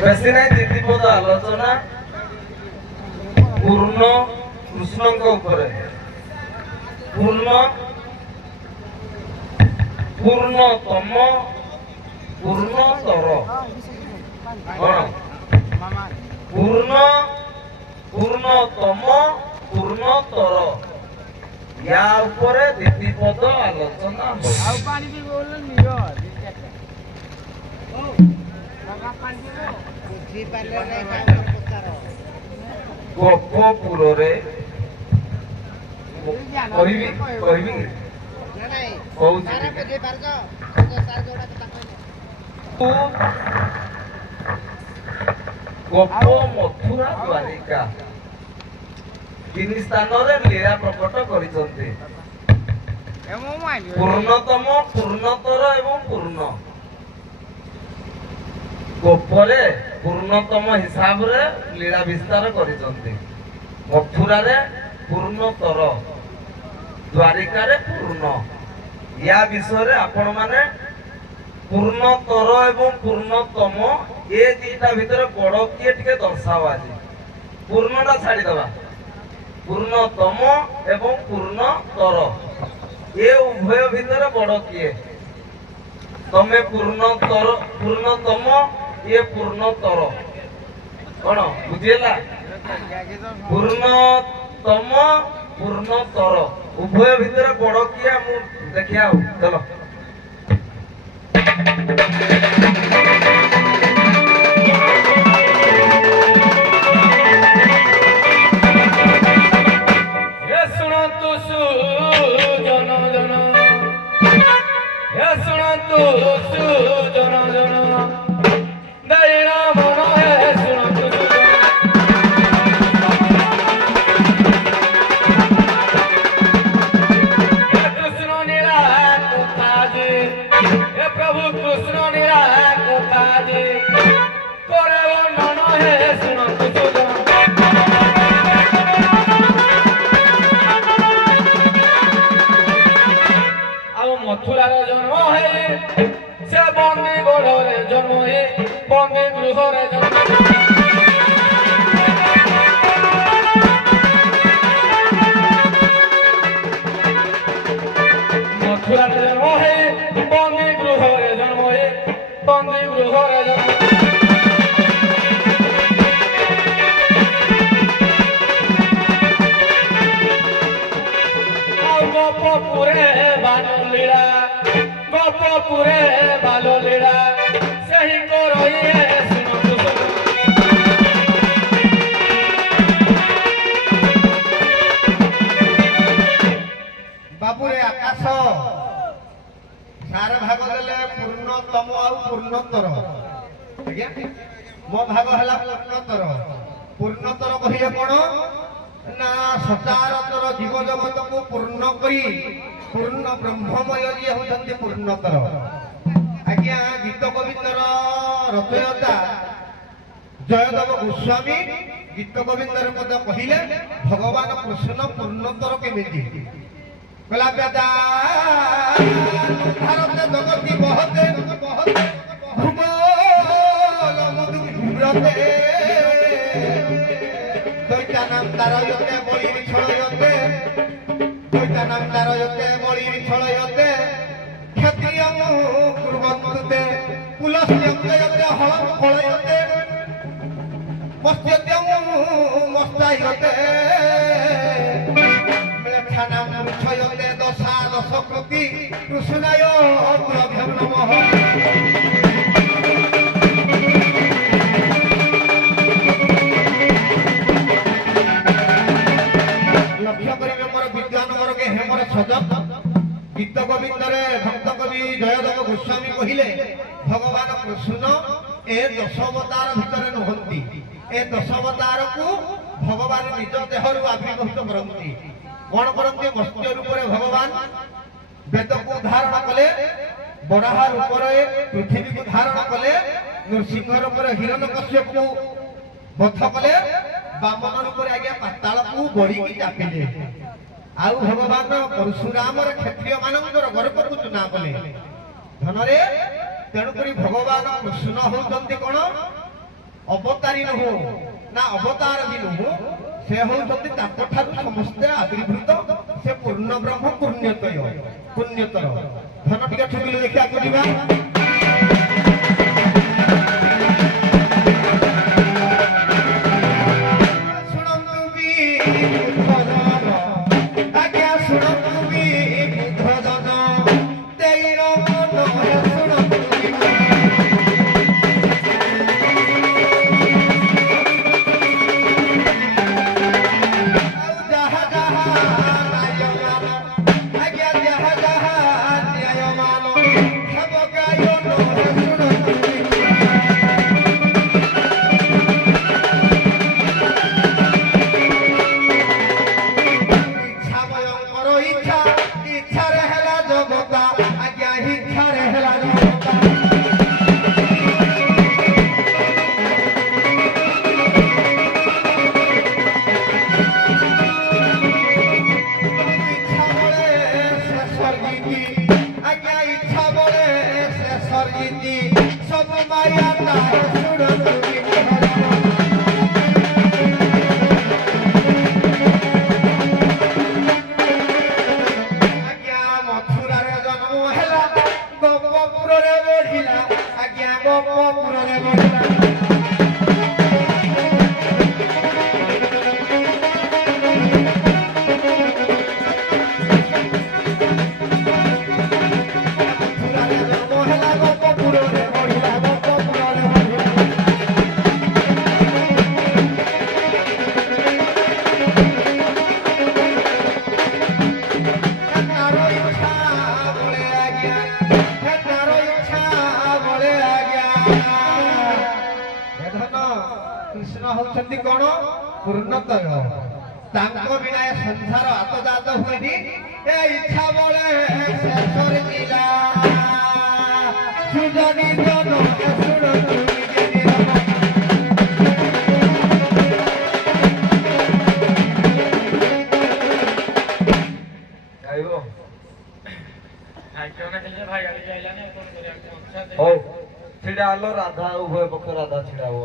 ବେଶୀ ନାହିଁ ଦ୍ୱିପଦ ଆଲୋଚନା ପୂର୍ଣ୍ଣ କୃଷ୍ଣଙ୍କ ଉପରେ ପୂର୍ଣ୍ଣତମ ପୂର୍ଣ୍ଣତର କଣ ପୂର୍ଣ୍ଣତମ ପୂର୍ଣ୍ଣତର या ଉପରେ ଦ୍ୱିପଦ ଆଲୋଚନା ଗୋପପୁରରେ କହିବି ଗୋପ ମଥୁରା ଦ୍ୱାରିକା ତିନି ସ୍ଥାନରେ ଲୀଳା ପ୍ରକଟ କରିଛନ୍ତି ପୂର୍ଣ୍ଣତମ ପୂର୍ଣ୍ଣତର ଏବଂ ପୂର୍ଣ୍ଣ ଗୋପରେ ପୂର୍ଣ୍ଣତମ ହିସାବରେ ଲୀଳା ବିସ୍ତାର କରିଛନ୍ତି ମଥୁରାରେ ପୂର୍ଣ୍ଣତର ଦ୍ୱାରିକାରେ ପୂର୍ଣ୍ଣ या विषय आपण माने पूर्णतर एवं पूर्णतम ये दीटा भितर बड़ किए टिके दर्शाओ आज पूर्णटा छाड़ी दबा पूर्णतम एवं पूर्णतर ये उभय भितर बड़ किए तमे पूर्णतम ये पूर्णतर कौन बुझेला पूर्णतम पूर्णतर उभय भितर बड़ किए देखिए चलो मथुरार जन्म है से बंदी गढ़ जन्म है बंदी गृह जन्म मथुरार जन्म है बंदी गृह जन्म है बंदी गृह जन्म गोपपुरे बाललीला गोपपुरे बाललीला सही को रही है बापुरे आकाश सार भाग देले पूर्णतम और पूर्णतर मो भाग है पूर्णतर कहिए कौन ना सचारतर जीव जगत को पूर्ण करी पूर्ण ब्रह्ममय जी होती पूर्णतर आज्ञा गीत गोविंदर रचयिता जयदेव गोस्वामी गीत गोविंदर पद कहले भगवान कृष्ण पूर्णतर केमिति कला प्यादा भारत जगती बहते भूगोल मधु विभ्रते दैत्यानां तारयते बलिर छलयते दैत्यानां तारयते बलिर छलयते क्षत्रियं कुर्वन्तुते कुलस्यङ्कयते हलं फलयते मत्स्यत्यं मत्स्यायते म्लेच्छानां मुच्छयते दशा दशकृति कृष्णाय गुरुभ्यो नमः गीत गोविंदर भक्त कवि जयदेव गोस्वामी कहले भगवान कृष्ण ए दशावतार भितर नुहंती ए दशावतार को भगवान निज देहर आविर्भूत करती कौन करती मत्स्य रूप भगवान वेद को धारण कले बराह रूप पृथ्वी को धारण कले नृसिंह रूप हिरण्यकश्यप को बध कले वामन रूप आज्ञा पाताल को गड़ी चापिले आउ भगवान परशुराम क्षत्रिय मानकर गर्भ को चुना कले धनरे तेणुक भगवान कृष्ण होती कौन ଅବତାରୀ ନୁହଁ ନା ଅବତାର ବି ନୁହଁ ସେ ହଉଛନ୍ତି ତାଙ୍କଠାରୁ ସମସ୍ତେ ଆବିର୍ଭୂତ ସେ ପୂର୍ଣ୍ଣ ବ୍ରହ୍ମ ପୁଣ୍ୟତର ଧନ ଟିକେ ଠୁକିଲେ ଦେଖିବାକୁ ଯିବା ଶୁଣନ୍ତୁ ବି ବୁଦ୍ଧଜନ ଆଜ୍ଞା ଶୁଣନ୍ତୁ ବି ବୁଦ୍ଧଜନ ତେଇର ମନ ଶୁଣନ୍ତୁ सब माया आज्ञा मथुरारे जन्म हेला गोपपुरे बढ़िला आज्ञा गोपपुरे बढ़िला कृष्ण होउछंती कोन पूर्णतय तांको बिना ए संसार आतजात हुएनी ए इच्छा बोले शेषर जिला सुजनी जन सुर गाइबो आइतो ना खेले भाई आली जाइला ने कोन करे अच्छा हो छिड़ा आलो राधा उभय पक्ष राधा छिड़ा हो